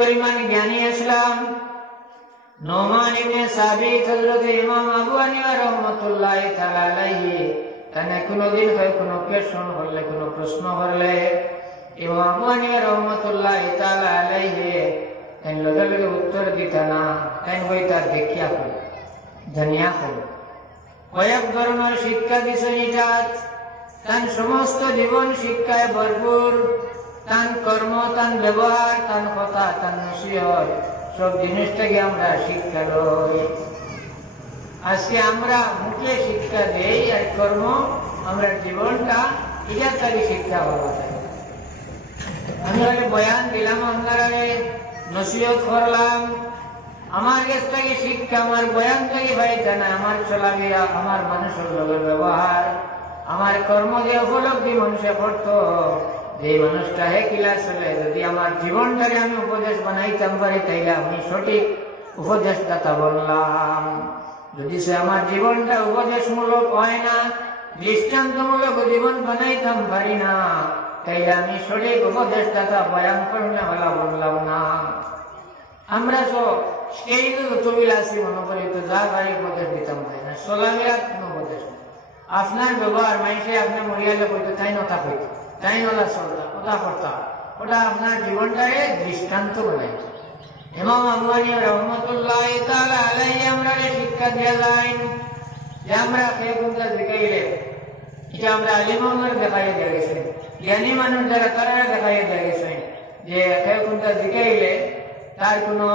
পরিমাণ জ্ঞানী ইসলাম নোমান ইবনে সাবিত হযরত ইমাম আবু হানিফা রাহমাতুল্লাহি তাআলা আলাইহি তানে কোনদিন হয় কোনো কোয়েশ্চন করলে কোনো প্রশ্ন করলে ইমাম আবু হানিফা রাহমাতুল্লাহি তাআলা আলাইহি তাই লগে লগে উত্তর দিতা না, তাই হইতা দেখিয়া হই জানিয়া হই কয়েক ধরনের শিক্ষা দিছেন। ইজাত তান সমস্ত জীবন শিক্ষায় ভরপুর, তান কর্ম, তান ব্যবহার, তান কথা, তান নসিহত সব জিনিসটাকে আমরা শিক্ষা লই। আজকে আমরা মুখে শিক্ষা দেই আর কর্ম আমরা জীবনটা এটার তাকে শিক্ষা হওয়া যায়। আমি বয়ান দিলাম, আপনারা নসিহত করলাম, আমার কাছ থেকে শিক্ষা আমার বয়ান থেকে পাইতে না, আমার চলাফেরা, আমার মানুষের লোকের ব্যবহার, আমার কর্ম যে উপলব্ধি মানুষে করতো, যে মানুষটা হে কিলা চলে, যদি আমার জীবনটাকে আমি উপদেশ বানাইতাম পারি তাইলে আমি সঠিক উপদেশদাতা বললাম। যদি সে আমার জীবনটা উপদেশমূলক হয় না, দৃষ্টান্তমূলক জীবন বানাইতাম পারি না, তাইলে আমি সঠিক উপদেশদাতা বয়ান করলে ভালো বললাম না। আমরা তো সেই বিলাসী মনে করি তো যা গাড়ি উপদেশ দিতাম পারি না, চলাফেরার কোনো উপদেশ নেই। আপনার ব্যবহার মাইসে আপনি মরিয়ালে কইতো তাই নতা কইতো, তাই নলা চলতা, ওটা করতা, ওটা আপনার জীবনটাকে দৃষ্টান্ত বানাইতো। ইমাম আবু হানিফা রাহমাতুল্লাহি তাআলা আলাইহি আমরা শিক্ষা দেয়া যায় যে আমরা খেয়ে কোনটা দেখাইলে এটা আমরা আলিম আমার দেখাইয়া দিয়ে গেছে, জ্ঞানী মানুষ যারা তারা দেখাইয়া দিয়ে গেছে যে খেয়ে কোনটা দেখাইলে তার কোনো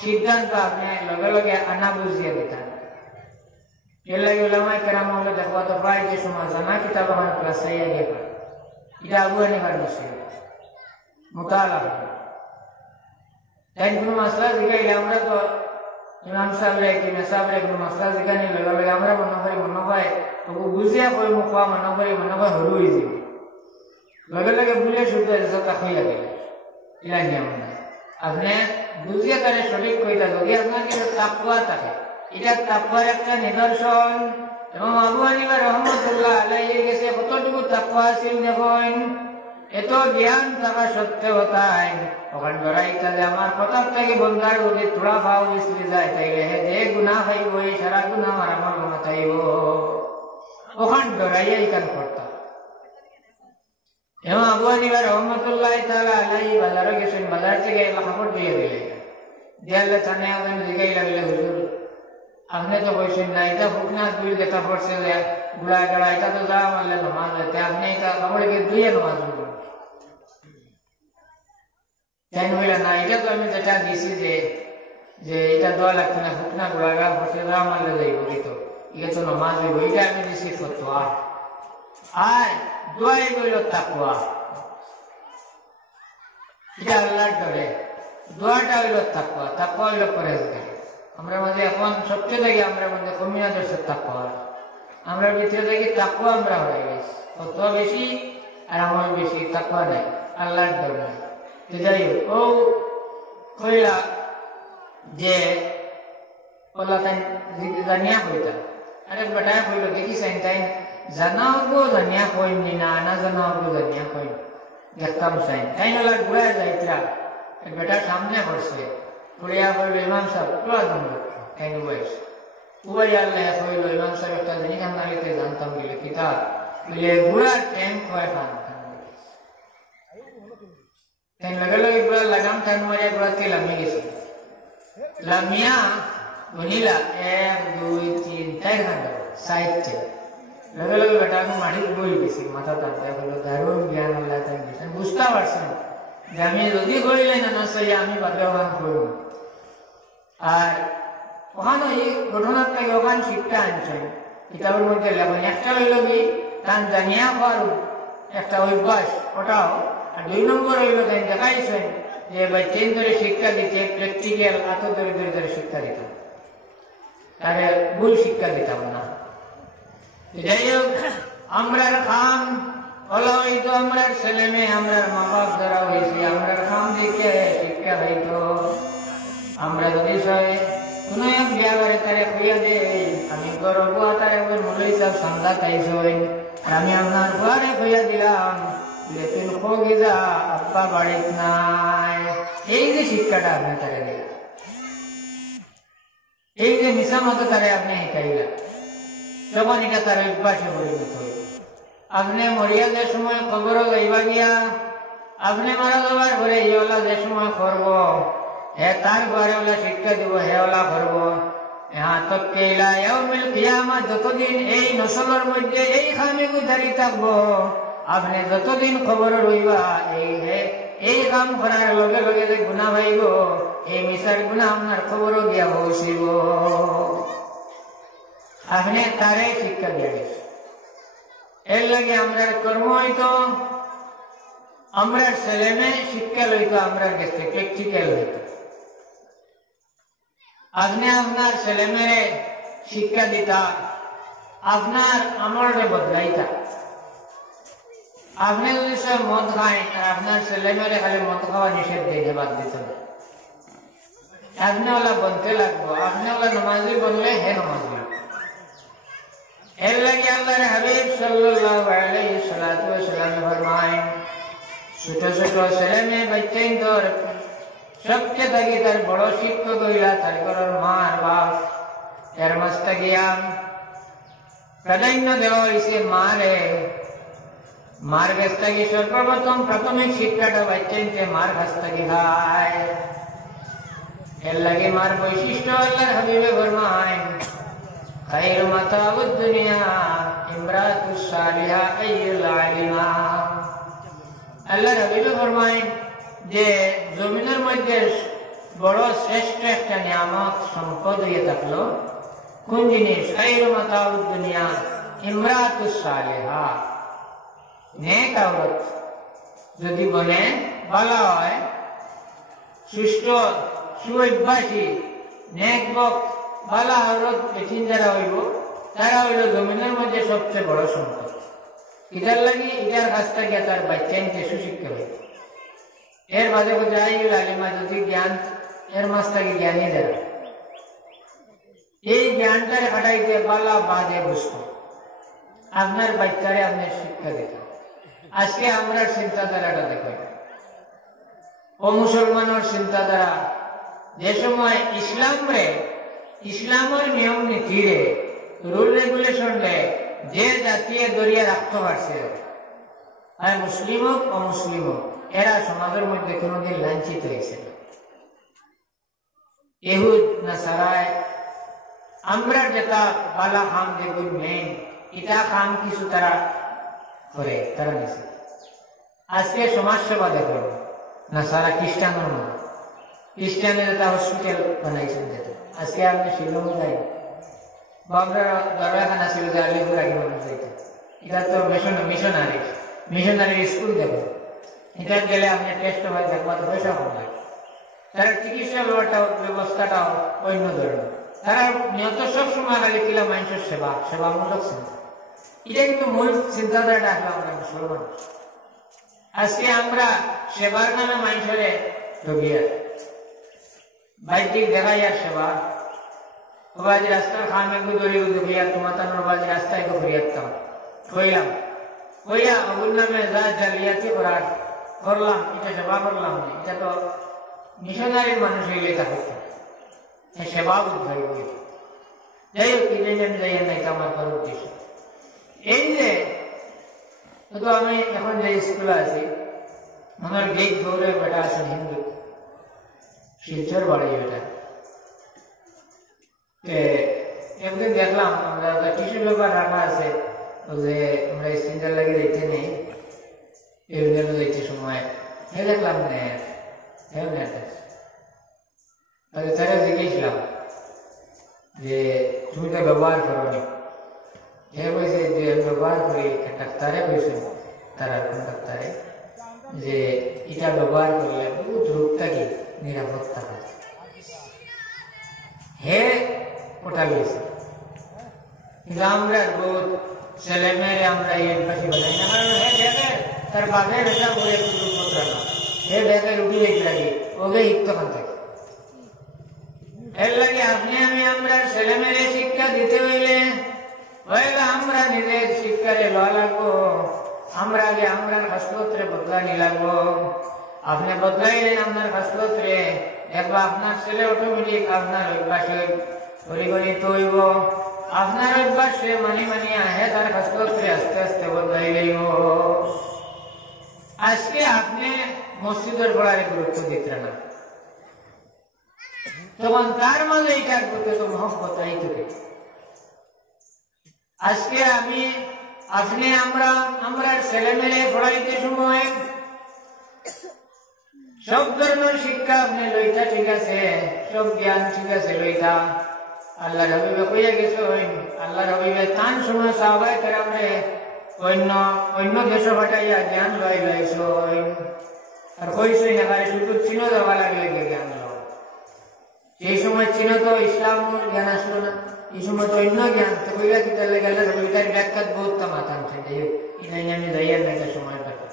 সিদ্ধান্ত আপনি লগে লগে আনা বুঝিয়ে দিতেন। এর লাগে উলামায়ে কেরাম হলে দেখবা তো প্রায় যে সময় জানা কিতাব আমার ক্লাস আইয়া গিয়ে এটা আবু হানিফার নসিহত মুতালা। তাই কোনো মাসলা শিখাইলে আমরা তো ইমাম সাহেবরে কি মেসাবরে কোনো মাসলা শিখানি লগে লগে আমরা মনে হয় তবু বুঝিয়া কই মুখ মনে হয় হরু হয়ে লগে লগে বুঝে শুনতে যেটা হইয়া গেলে ইলা নিয়ম না। আপনি বুঝিয়ে তাহলে সঠিক কইতা, যদি আপনার কিন্তু তাকওয়া থাকে, এটা তাকওয়ার একটা নিদর্শন। এবং আবু হানিফা রাহমাতুল্লাহ আলাইহি কাছে কতটুকু তাকওয়া ছিল দেখুন, এত জ্ঞান থাকা সত্ত্বেও তাই ওখান ধরাইতা যে আমার কথার থেকে বন্ধার যদি থোড়া ভাও মিশলে যায় তাইলে যে গুনাহ হইব এই সারা গুনাহ আমার আমার মাথাইব, ওখান ধরাইয়া ইকান করতাম। এবং আবু হানিফা রাহমাতুল্লাহি তাআলা আলাইহি বাজারে গেছেন, বাজার থেকে কাপড় দিয়ে দিলে দিয়ালে তানে ওখানে জিগাই লাগলে হুজুর আপনি তো বলছেন না এটা ফুকনা দুই দেখা পড়ছে যে গুড়া গড়া এটা তো যা মানলে নমাজ হতে আপনি এটা কাপড়কে ধুয়ে নমাজ পড়বেন। তাই হইল না, এটা তো আমি যেটা দিছি যে এটা দোয়া লাগতো না, ফুকনা গুড়া গড়া পড়ছে যা মানলে যাইব কিন্তু এটা তো নমাজ হইব, এটা আমি দিছি ফতোয়া। আর দোয়াই গইল তাকওয়া, এটা আল্লাহর ডরে, দোয়াটা হইল তাকওয়া, তাকওয়া হইল পরহেজগারি। আমরা মাঝে এখন সবচেয়ে দেখি আমরা মধ্যে কমিয়া যাচ্ছে তাকওয়া, আমরা ভিতরে দেখি তাকওয়া আমরা হয়ে গেছি, ফতোয়া বেশি আর আমল বেশি, তাকওয়া নাই, আল্লাহর ডর নাই। যাই হোক, ও কইলা যে ওলা তাই জানিয়া হইতা, আরে বেটায় কইল দেখি সাইন তাই জানাও গো জানিয়া কইনি না, না জানাও গো জানিয়া কইনি দেখতাম সাইন তাই নলা ঘুরায় যাইতা বেটা সামনে পড়ছে পড়িয়া কইল ইমাম সাহেব তোরা দম তাই বয়স উবাই আল্লাহ কইল ইমাম সাহেব একটা জিনিস আমরা লিখতে জানতাম বলে কিতাব বলে ঘুরার টাইম কয় পান তাই লগে লগে ঘুরা লাগাম টাইম মারিয়া ঘুরাতে লামিয়ে গেছে, লামিয়া বনিলা 1 2 3 4 ঘন্টা সাইডে লগে লগে বেটাকে মাটি বই গেছি, মাথা টানতে বললো দারুণ জ্ঞান আল্লাহ তাই দিয়েছেন, বুঝতে পারছেন যে আমি যদি করিলে না সেই আমি বাদ্যবান করব। আর ওখানে এই ঘটনার থেকে ওখান শিক্ষা আনছেন কিতাবের মধ্যে লেখেন, একটা হইল কি তানজানিয়া হওয়ার একটা অভ্যাস ওটাও, আর 2 নম্বর হইল তাই দেখাইছেন যে বাচ্চা ধরে শিক্ষা দিতে প্র্যাকটিক্যাল এত ধরে ধরে ধরে শিক্ষা দিতাম, তাহলে ভুল শিক্ষা দিতাম না। যাই হোক, আমরা খাম হলো হইতো আমরা ছেলে মেয়ে আমরা মা বাপ দ্বারা হয়েছি, আমরা খাম দিকে শিক্ষা হইতো। আমরা যদি কোন বিয়া করে তারে খুঁয়া দে আমি গর্ব তারে মূল্য সব সন্ধ্যা খাইছই, আমি আপনার ঘরে খুঁয়া দিলাম লেকিন খোগিজা আব্বা বাড়িত নাই, এই যে শিক্ষাটা আপনি তারে দিলেন, এই যে নিশা মতো তারে আপনি শিখাইলেন, তখন এটা তার অভ্যাসে পরিণত হইল। আপনি মরিয়া যে সময় খবর যাইবা গিয়া, আপনি মারা যাবার পরে ইওলা যে সময় করব, হে তার ঘরে ওলা শিক্ষা দিব, হে ওলা করব। যতদিন এই নসলের মধ্যে এই খামিগু দাঁড়িয়ে থাকবো, আপনি যতদিন খবর রইবা, এই কাম করার লগে লগে যে গুণা ভাইব, এই মিশার গুণা আপনার খবরও গিয়া পৌঁছিব। আপনি তারে শিক্ষা দিয়ে গেছে। এর লাগে আমরা কর্ম হইতো, আমরা ছেলে মেয়ে শিক্ষা লইতো, আমরা কাছে প্র্যাকটিক্যাল হইতো। আপনি আপনার ছেলে মেয়ে শিক্ষা দিতা, আপনার আমলটা বদলাইতা। আপনি যদি সব মদ খায় আর আপনার ছেলে মেয়ে খালি মদ খাওয়া নিষেধ দেখে বাদ দিত না, আপনি ওলা বলতে লাগবো, আপনি ওলা নমাজি বললে হে নমাজি। এর লাগে আল্লাহর হাবিব সাল্লাল্লাহু আলাইহি সাল্লাতু ওয়া সাল্লাম ফরমায়, ছোট ছোট ছেলে মেয়ে বাচ্চাই তোর সবচেয়ে থাকি তার বড় শিক্ষক হইলা তার ঘরের মা আর বাপ। এর মাঝটা গিয়া প্রাধান্য দেওয়া হয়েছে মারে। মার কাছ থেকে সর্বপ্রথম প্রাথমিক শিক্ষাটা বাচ্চাইতে মার কাছ থেকে খায়। এর লাগে মার বৈশিষ্ট্য আল্লাহর হাবিবে ফরমায়, খায়রু মাতাউদ দুনিয়া ইমরাতুস সালিহা আইয়ুল আলিমা। আল্লাহর হাবিবে ফরমায় যে জমিনের মধ্যে বড় শ্রেষ্ঠ একটা নিয়ামত সম্পদ হয়ে থাকলো কোন জিনিস? খায়রু মাতাউদ দুনিয়া ইমরাতুস সালিহা। নেক আওরত যদি বলে ভালো হয়, সুষ্ঠ সুঅভ্যাসী নেক বক ভালো আওরত বেচিন যারা হইব, তারা হইল জমিনের মধ্যে সবচেয়ে বড় সম্পদ। ইটার লাগি ইটার কাজটা গিয়া তার বাচ্চাইনকে সুশিক্ষা হইব। এর বাদে যাই আলিমা যদি জ্ঞান এর মাছ থাকে জ্ঞানী যারা এই জ্ঞানটারে হাঁটাইতে বালা বাদে বুঝত আপনার বাচ্চারে আপনার শিক্ষা দিত। আজকে আমরা চিন্তাধারাটা দেখো, ও মুসলমানের চিন্তাধারা যে সময় ইসলামের নিয়ম নীতি রে রুল রেগুলেশন রে যে জাতীয় দরিয়া রাখতে পারছে, আর মুসলিম হোক অমুসলিম হোক, এরা সমাজের মধ্যে কোনোদিন লাঞ্ছিত হয়েছে না। ইহুদ নাসারায় আমরা যেটা বালা খাম দেখুন মেন এটা খাম কিছু তারা করে, তারা নিছে। আজকে সমাজসেবা দেখুন নাসারা খ্রিস্টানের মধ্যে, খ্রিস্টানের একটা হসপিটাল বানাইছেন যেটা। আজকে আপনি শিলং যাই বাবরা দরখানা ছিল যে আলিপুর আগে মানুষ যাইতে, এটা তো মিশনারি স্কুল দেখুন। এটা গেলে আপনি টেস্ট হয় দেখবা তো পয়সা কম লাগে। তারা চিকিৎসা ব্যবস্থাটাও অন্য ধরনের। তারা নিয়ত সবসময় খালি কিলা মানুষের সেবামূলক চিন্তা। এটা কিন্তু মূল চিন্তাধারাটা আসলে আমরা মুসলমান। আজকে আমরা সেবার নামে মানুষের ঠকিয়া বাইক দেখাই আর সেবা বাজি রাস্তার খামে দড়ি হইয়া তোমার বাজি রাস্তায় ঘুরিয়াতাম কইলাম কইয়া অগুর নামে যা জালিয়াতি করার করলাম, এটা সেবা করলাম না। এটা তো মিশনারির মানুষ হইলে এটা হতো সেবা উদ্ধার করি। যাই হোক আমি যাই না, এটা আমার করার উদ্দেশ্য। এই যে তো আমি এখন যে স্কুলে আছি, আমার গেট ধরে বেটা আছেন হিন্দু শিলচর বাড়ি বেটা। একদিন দেখলাম আমরা টিস্যু পেপার রাখা আছে, যে আমরা স্টিঞ্জার লাগিয়ে দেখতে নেই এগুলো দেখতে সময় দেখলাম তারা জিজ্ঞেসলাম যে তুমি তো ব্যবহার করো নি? বলছে যে ব্যবহার করি। ডাক্তারে বলছে তারা ডাক্তারে যে এটা ব্যবহার করলে বহুত রোগ থাকে, নিরাপদ থাকে। হে ওটা গেছে, কিন্তু আমরা বহুত ছেলে মেয়েরে আমরা এই অভ্যাসী বানাই না। কারণ হে দেখে তার বাঘের এটা বলে হে দেখে রুটি দেখতে লাগে ওকে হিক্তখান থাকে। এর লাগে আপনি আমরা ছেলে মেয়েরে শিক্ষা দিতে হইলে আমরা নিজের শিক্ষারে লওয়া লাগবো। আমরা আগে আমরা হাসপাতালে বদলানি লাগবো। আপনি বদলাইলেন আপনার খাসলত রে, দেখবা আপনার ছেলে অটোমেটিক আপনার অভ্যাসে পরিগণিত হইব। আপনার অভ্যাসে মানি আহে তার খাসলত রে আস্তে আস্তে বদলাই লইব। আজকে আপনি মসজিদের পড়ার গুরুত্ব দিতে না, তখন তার মাঝে এইটার প্রতি তো মহব্বত আইতে। আজকে আপনি আমরা ছেলে মেয়ে পড়াইতে সময় সব ধরনের শিক্ষা আপনি লইতা, ঠিক আছে, সব জ্ঞান ঠিক আছে লইতা। আল্লাহ হাবিবে কইয়া গেছে, আল্লাহ হাবিবে তান সময় সাহাবায়ে কেরামরে অন্য দেশে পাঠাইয়া জ্ঞান লইছ, আর কইছই না কারে শুধু চিনো দেওয়া লাগলে জ্ঞান লও। সেই সময় চিনো তো ইসলাম জ্ঞান আসলো না, এই সময় তো অন্য জ্ঞান তো কইলা কি তাহলে গেলে রবিটার ব্যাখ্যাত বহুত মাথান থাকে, এটাই আমি যাইয়ার না সময় পাতা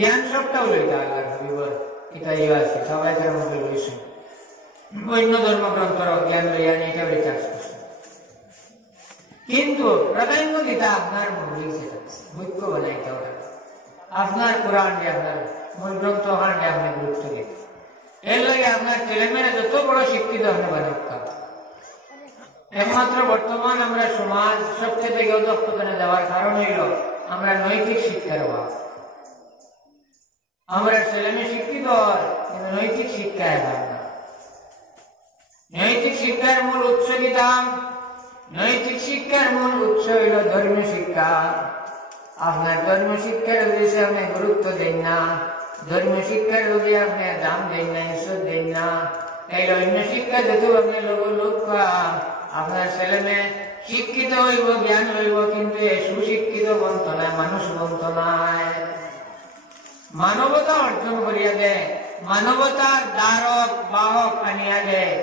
জ্ঞান সবটাও লইতা আল্লাহ হাবিবর এটা ইয়ে আছে সবাই তার মধ্যে লইছে। অন্য ধর্মগ্রন্থর জ্ঞান লইয়া নিয়ে এটা লইতে আসছে, কিন্তু প্রাধান্য দিতা আপনার মুখ্য বানাইতে ওরা আপনার কোরআন যে আপনার মূল গ্রন্থ হানলে আপনি গুরুত্ব দিতে। এর লগে আপনার ছেলেমেয়েরা যত বড় শিক্ষিত আপনি বানাতে। একমাত্র বর্তমান আমরা সমাজ সবচেয়ে থেকে অধঃপতনে যাওয়ার কারণ হইল আমরা নৈতিক শিক্ষার অভাব। আমরা ছেলেমেয়ে শিক্ষিত কিন্তু নৈতিক শিক্ষায় হয় না। নৈতিক শিক্ষার মূল উৎস দিতাম, নৈতিক শিক্ষার মূল উৎস হইল ধর্মীয় শিক্ষা। আপনার ধর্মীয় শিক্ষার উদ্দেশ্যে আপনি গুরুত্ব দেন না, ধর্মীয় শিক্ষার যদি আপনি দাম দেন না, ঈশ্বর দেন না, এই অন্য শিক্ষা যেহেতু আপনি লক্ষ্য আপনার ছেলে মেয়ে শিক্ষিত হইব, জ্ঞান হইব, কিন্তু সুশিক্ষিত বন্ত নাই, মানুষ বন্ত নাই। মানবতা অর্জন করিয়া দেয়, মানবতার দ্বারক বাহক আনিয়া দেয়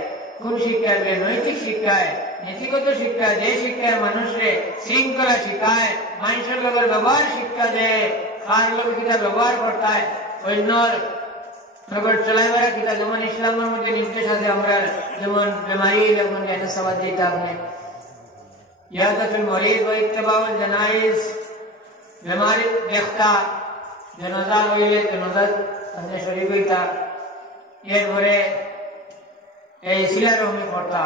কোন শিক্ষায়? নৈতিক শিক্ষায়, নীতিগত শিক্ষা, যে শিক্ষায় মানুষের শৃঙ্খলা শিখায়, মানুষের লোকের ব্যবহার শিক্ষা দেয়, কার লোক কিতা ব্যবহার করতে অন্য চলাইবার কিতা। যেমন ইসলামের মধ্যে নির্দেশ আছে আমরা যেমন বেমারি যেমন এটা সবাই দিতে আপনি ইয়াদাতুল মরিদ ওয়া ইত্তিবাউল জানাইজ, বেমারি দেখতা জানাজা হইলে জানাজাত আপনি শরীর হইতা, এরপরে এই শিলারহমি করতা,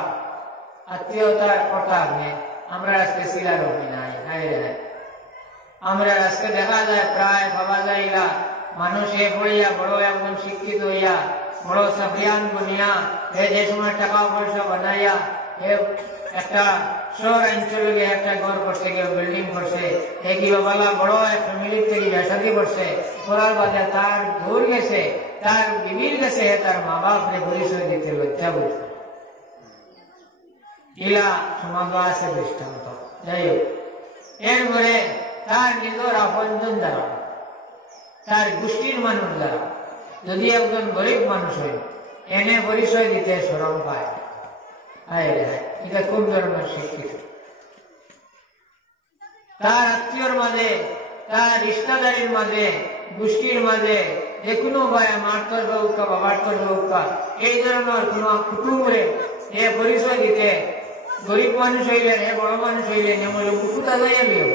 আত্মীয়তা করতা আপনি। আমরা আজকে শিলারহমি নাই, আমরা আজকে দেখা যায় প্রায় ভাবা যায় মানুষ এ পড়িয়া বড় এমন শিক্ষিত হইয়া বড় সাফিয়ান বনিয়া যে সময় টাকা পয়সা বানাইয়া একটা শহর অঞ্চলে একটা ঘর করছে, কেউ বিল্ডিং করছে, কি বাবালা বড় এক ফ্যামিলির থেকে ব্যবসাদি করছে, করার বাদে তার দূর গেছে, তার বিবির গেছে, তার মা বাপরে পরিচয় দিতে লজ্জা বুঝতে। ইলা সমাজ আছে দৃষ্টান্ত। যাই হোক, এরপরে তার নিজের আপনজন দ্বারা, তার গোষ্ঠীর মানুষ দ্বারা যদি একজন গরিব মানুষ হয় এনে পরিচয় দিতে শরম পায়। এটা কোন ধরনের শিক্ষিত? তার আত্মীয়র মাঝে, তার রিশতাদারির মাঝে, গোষ্ঠীর মাঝে যে কোনো ভাই মার করবে উৎকা, বাবার করবে উৎকা, এই ধরনের কোন কুটুম্বে এ পরিচয় দিতে গরিব মানুষ হইলেন, এ বড় মানুষ হইলেন, এমন কুকুতা যাইয়া দিও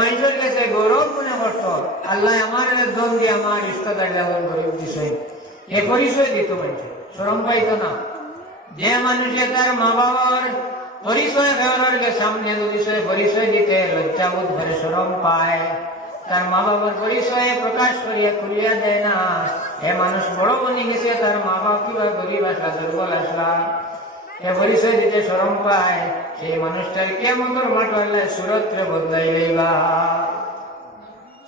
মানুষের কাছে গৌরব মনে করত। আল্লাহ আমার দম দিয়ে আমার রিশতাদার যেমন গরিব বিষয় এ পরিচয় দিত, মানুষ শরম পাইত না। যে মানুষে তার মা বাবার পরিচয় ফেরানোর সামনে পরিচয় দিতে লজ্জাবোধ করে, শরম পায়, তার মা বাবার পরিচয়ে প্রকাশ করিয়া খুলিয়া দেয় না, এ মানুষ বড় বনে গেছে, তার মা বাবা কিবা গরিব আসলা, দুর্বল আসলা, এ পরিচয় দিতে শরম পায়, সেই মানুষটার কিয়ামতের মাঠে আল্লাহ সুরতরে বদলাই লইবা,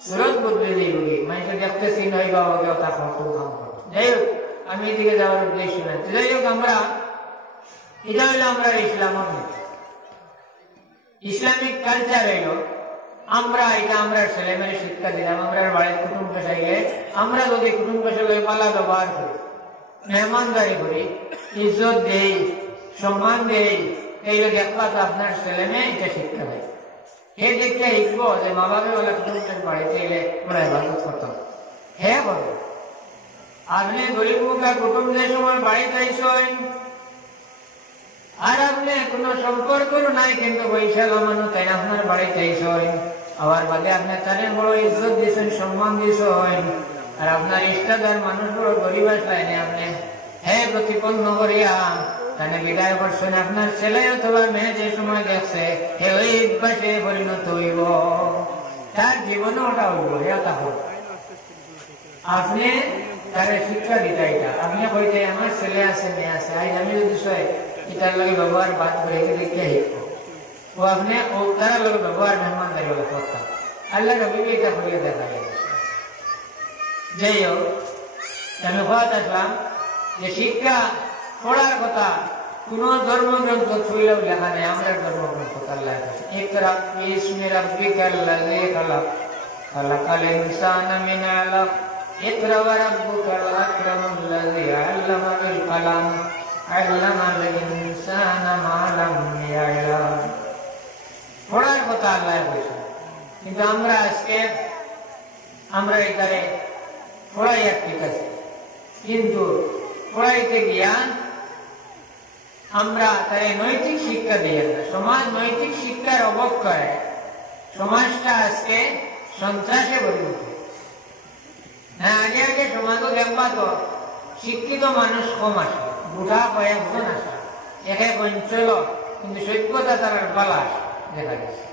সুরত বদলে দিই মানুষের দেখতে চিন হইবা ওকে তা খুব কাম করো। যাই হোক, আমি এদিকে যাওয়ার উদ্দেশ্য না। যাই হোক, আমরা এটা হইলো আমরা ইসলামিক কালচার হইল আমরা এটা আমরা ছেলে মেয়ে শিক্ষা দিলাম। আমরা বাড়ির কুটুম পেশাইলে আমরা যদি কুটুম পেশালে পালা ব্যবহার করি, মেহমানদারি করি, ইজ্জত দেই, সম্মান দেই, এইগুলো দেখবা তো আপনার ছেলে মেয়ে এটা শিক্ষা দেয়। হে দেখতে শিখব যে মা বাবা বলে কুটুম বাড়িতে এলে ওরা ইবাদত করতাম। হ্যাঁ বলো, আপনি গরিব মুখা কুটুমদের সময় বাড়িতে আইসেন, আর আপনি কোনো সম্পর্ক নাই কিন্তু পয়সা জমানো তাই আপনার বাড়িতে আইসেন, আবার বাদে আপনি তাদের বড় ইজ্জত দিয়েছেন, সম্মান দিয়েছেন, আর আপনার ইষ্টাদার মানুষ বড় গরিব আসলাইনে আপনি হে প্রতিপন্ন করিয়া তাহলে বিদায় করছেন। আপনার ছেলে অথবা মেয়ে যে সময় দেখছে হে ওই অভ্যাসে পরিণত হইব, তার জীবনে ওটা হইব, এটা হোক। আপনি তারে শিক্ষা দিতে, এটা আপনি কইতে আমার ছেলে আছে মেয়ে আছে, আজ আমি যদি এটার লগে ব্যবহার বাদ করে দেখে শিখবো, ও আপনি ও তার লগে ব্যবহার মেহমানদারি করতাম। আল্লাহ নবী এটা করিয়ে দেখা যায়। যাই হোক, আমি হওয়াত আসলাম যে শিক্ষা পড়ার কথা কোন ধর্মগ্রন্থ ছুইলেও লেখা নেই, আমরা ধর্মগ্রন্থ আল্লাহ ইকরা বিসমি রাব্বিকাল্লাযী খালাক খালাকাল ইনসানা মিন আলাক ইকরা ওয়া রাব্বুকাল আকরামুল্লাযী আল্লামা বিল কলম আল্লামাল ইনসানা মা লাম ইয়ালাম। পড়ার কথা আল্লাহ বলেছেন, কিন্তু আমরা আজকে আমরা এটারে পড়াই ঠিক আছে, কিন্তু পড়াইতে গিয়া আমরা তাই নৈতিক শিক্ষা দিই না। সমাজ নৈতিক শিক্ষার অবক্ষয়, সমাজটা আজকে সন্ত্রাসে পরিণত। হ্যাঁ, আগে আগে সমাজও দেখবা তো শিক্ষিত মানুষ কম আসে, বুড়া কয়েকজন আসে, এক এক অঞ্চল, কিন্তু সভ্যতা তার পালা দেখা গেছে।